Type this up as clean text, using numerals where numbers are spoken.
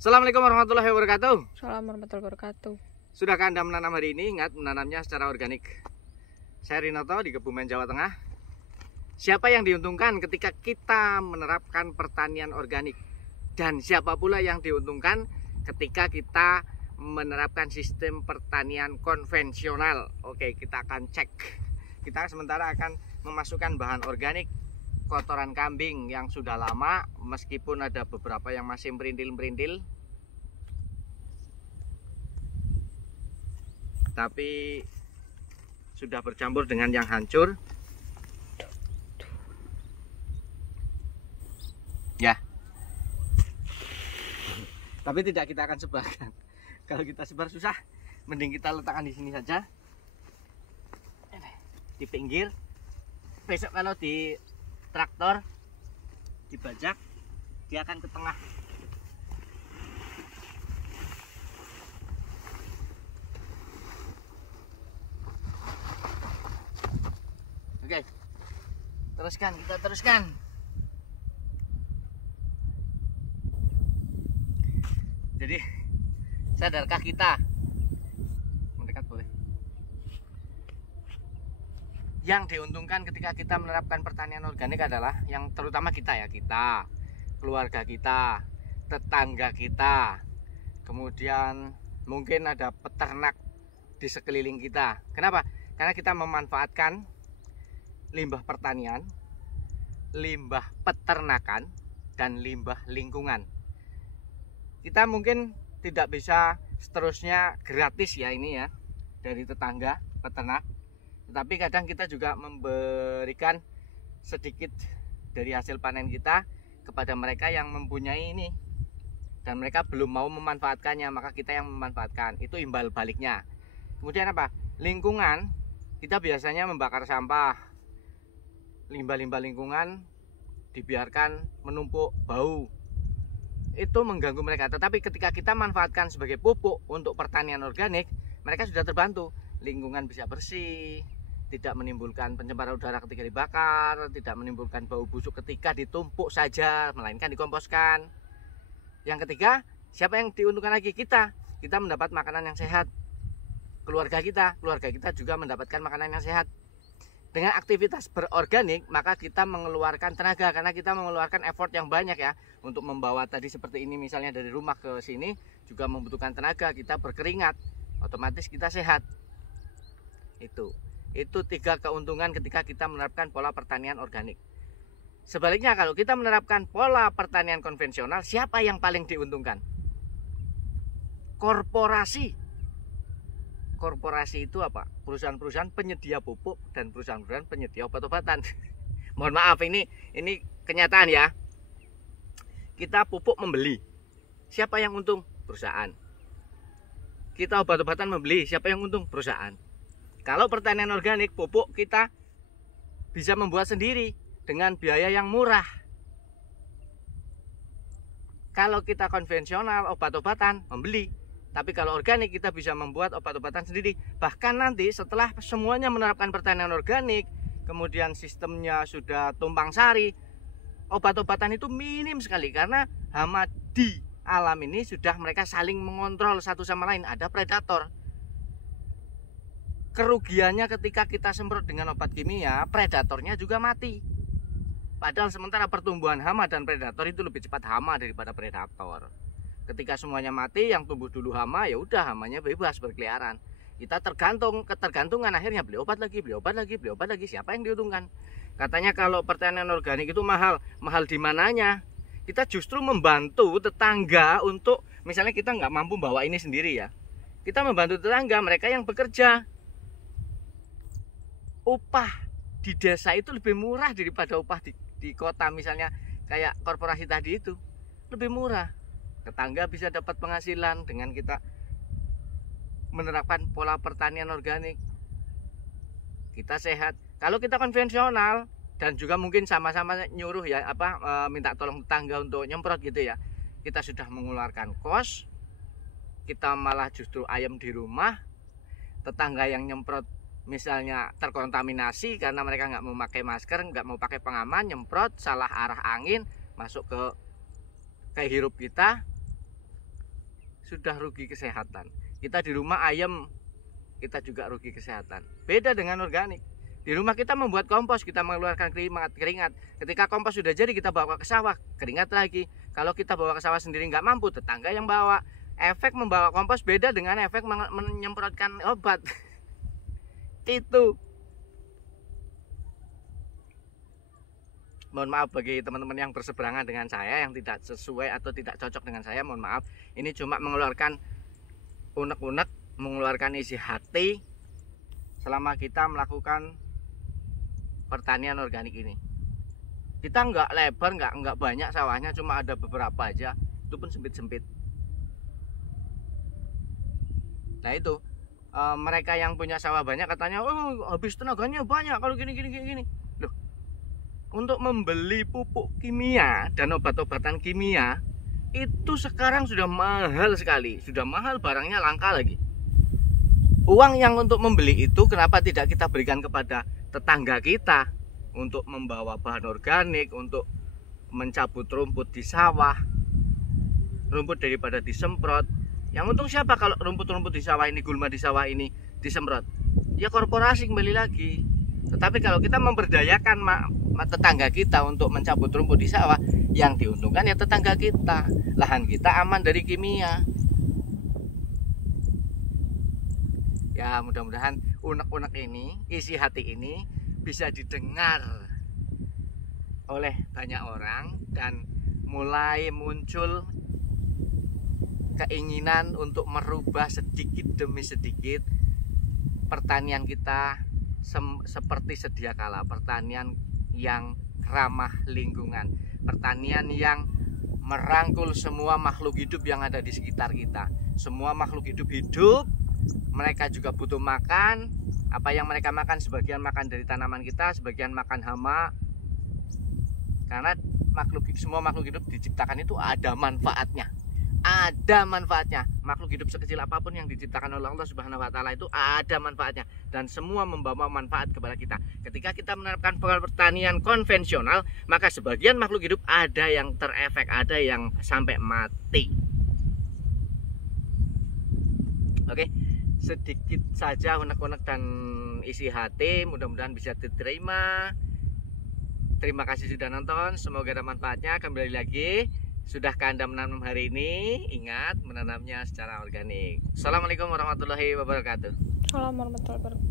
Assalamualaikum warahmatullahi wabarakatuh. Assalamualaikum warahmatullahi wabarakatuh. Sudahkah Anda menanam hari ini? Ingat, menanamnya secara organik. Saya Rinoto di Kebumen, Jawa Tengah. Siapa yang diuntungkan ketika kita menerapkan pertanian organik? Dan siapa pula yang diuntungkan ketika kita menerapkan sistem pertanian konvensional? Oke, kita akan cek. Kita sementara akan memasukkan bahan organik, kotoran kambing yang sudah lama, meskipun ada beberapa yang masih merintil-merintil, tapi sudah bercampur dengan yang hancur. Ya, tapi tidak kita akan sebarkan. Kalau kita sebar susah, mending kita letakkan di sini saja, di pinggir. Besok kalau di traktor dibajak, dia akan ke tengah. Oke, teruskan, kita teruskan. Jadi, sadarkah kita, mendekat boleh, yang diuntungkan ketika kita menerapkan pertanian organik adalah yang terutama kita ya, kita, keluarga kita, tetangga kita, kemudian mungkin ada peternak di sekeliling kita. Kenapa? Karena kita memanfaatkan limbah pertanian, limbah peternakan, dan limbah lingkungan. Kita mungkin tidak bisa seterusnya gratis ya ini ya, dari tetangga, peternak. Tetapi kadang kita juga memberikan sedikit dari hasil panen kita kepada mereka yang mempunyai ini, dan mereka belum mau memanfaatkannya, maka kita yang memanfaatkan. Itu imbal baliknya. Kemudian apa? Lingkungan, kita biasanya membakar sampah, limbah-limbah lingkungan dibiarkan menumpuk bau, itu mengganggu mereka. Tetapi ketika kita manfaatkan sebagai pupuk untuk pertanian organik, mereka sudah terbantu. Lingkungan bisa bersih, tidak menimbulkan pencemaran udara ketika dibakar, tidak menimbulkan bau busuk ketika ditumpuk saja, melainkan dikomposkan. Yang ketiga, siapa yang diuntungkan lagi? Kita mendapat makanan yang sehat. Keluarga kita juga mendapatkan makanan yang sehat. Dengan aktivitas berorganik, maka kita mengeluarkan tenaga, karena kita mengeluarkan effort yang banyak ya, untuk membawa tadi seperti ini, misalnya dari rumah ke sini juga membutuhkan tenaga, kita berkeringat, otomatis kita sehat. Itu 3 keuntungan ketika kita menerapkan pola pertanian organik. Sebaliknya, kalau kita menerapkan pola pertanian konvensional, siapa yang paling diuntungkan? Korporasi itu apa? Perusahaan-perusahaan penyedia pupuk dan perusahaan-perusahaan penyedia obat-obatan. Mohon maaf, ini kenyataan ya. Kita pupuk membeli, siapa yang untung? Perusahaan. Kita obat-obatan membeli, siapa yang untung? Perusahaan. Kalau pertanian organik, pupuk kita bisa membuat sendiri dengan biaya yang murah. Kalau kita konvensional, obat-obatan membeli. Tapi kalau organik, kita bisa membuat obat-obatan sendiri. Bahkan nanti setelah semuanya menerapkan pertanian organik, kemudian sistemnya sudah tumpang sari, obat-obatan itu minim sekali, karena hama di alam ini sudah mereka saling mengontrol satu sama lain. Ada predator. Kerugiannya ketika kita semprot dengan obat kimia, predatornya juga mati. Padahal sementara pertumbuhan hama dan predator itu lebih cepat hama daripada predator. Ketika semuanya mati, yang tumbuh dulu hama, ya udah hamanya bebas berkeliaran. Kita ketergantungan, akhirnya beli obat lagi. Siapa yang diuntungkan? Katanya kalau pertanian organik itu mahal. Mahal di mananya? Kita justru membantu tetangga untuk, misalnya kita nggak mampu bawa ini sendiri ya, kita membantu tetangga, mereka yang bekerja. Upah di desa itu lebih murah daripada upah di kota, misalnya kayak korporasi tadi itu lebih murah. Tetangga bisa dapat penghasilan dengan kita menerapkan pola pertanian organik. Kita sehat. Kalau kita konvensional dan juga mungkin sama-sama nyuruh ya, minta tolong tetangga untuk nyemprot gitu ya, kita sudah mengeluarkan kos, kita malah justru ayam di rumah. Tetangga yang nyemprot misalnya terkontaminasi karena mereka nggak mau pakai masker, nggak mau pakai pengaman, nyemprot salah arah angin masuk ke hirup kita, sudah rugi kesehatan. Kita di rumah ayam, kita juga rugi kesehatan. Beda dengan organik. Di rumah kita membuat kompos, kita mengeluarkan keringat. Ketika kompos sudah jadi, kita bawa ke sawah, keringat lagi. Kalau kita bawa ke sawah sendiri nggak mampu, tetangga yang bawa. Efek membawa kompos beda dengan efek menyemprotkan obat. Itu. Mohon maaf bagi teman-teman yang berseberangan dengan saya, yang tidak sesuai atau tidak cocok dengan saya, mohon maaf. Ini cuma mengeluarkan unek-unek, mengeluarkan isi hati selama kita melakukan pertanian organik ini. Kita nggak lebar, nggak banyak sawahnya, cuma ada beberapa aja, itu pun sempit-sempit. Nah itu mereka yang punya sawah banyak katanya, oh habis tenaganya banyak kalau gini. Loh, untuk membeli pupuk kimia dan obat-obatan kimia itu sekarang sudah mahal sekali, sudah mahal, barangnya langka lagi. Uang yang untuk membeli itu kenapa tidak kita berikan kepada tetangga kita untuk membawa bahan organik, untuk mencabut rumput di sawah, rumput daripada disemprot. Yang untung siapa kalau rumput-rumput di sawah ini, gulma di sawah ini disemprot? Ya korporasi kembali lagi. Tetapi kalau kita memberdayakan tetangga kita untuk mencabut rumput di sawah, yang diuntungkan ya tetangga kita. Lahan kita aman dari kimia. Ya mudah-mudahan unek-unek ini, isi hati ini bisa didengar oleh banyak orang dan mulai muncul keinginan untuk merubah sedikit demi sedikit pertanian kita seperti sedia kala, pertanian yang ramah lingkungan, pertanian yang merangkul semua makhluk hidup yang ada di sekitar kita. Semua makhluk hidup, mereka juga butuh makan. Apa yang mereka makan, sebagian makan dari tanaman kita, sebagian makan hama. Karena semua makhluk hidup diciptakan itu ada manfaatnya. Ada manfaatnya. Makhluk hidup sekecil apapun yang diciptakan oleh Allah Subhanahu wa taala itu ada manfaatnya, dan semua membawa manfaat kepada kita. Ketika kita menerapkan pertanian konvensional, maka sebagian makhluk hidup ada yang terefek, ada yang sampai mati. Oke, sedikit saja unek-unek dan isi hati, mudah-mudahan bisa diterima. Terima kasih sudah nonton, semoga ada manfaatnya. Kembali lagi, sudahkah Anda menanam hari ini? Ingat, menanamnya secara organik. Assalamualaikum warahmatullahi wabarakatuh. Assalamualaikum warahmatullahi wabarakatuh.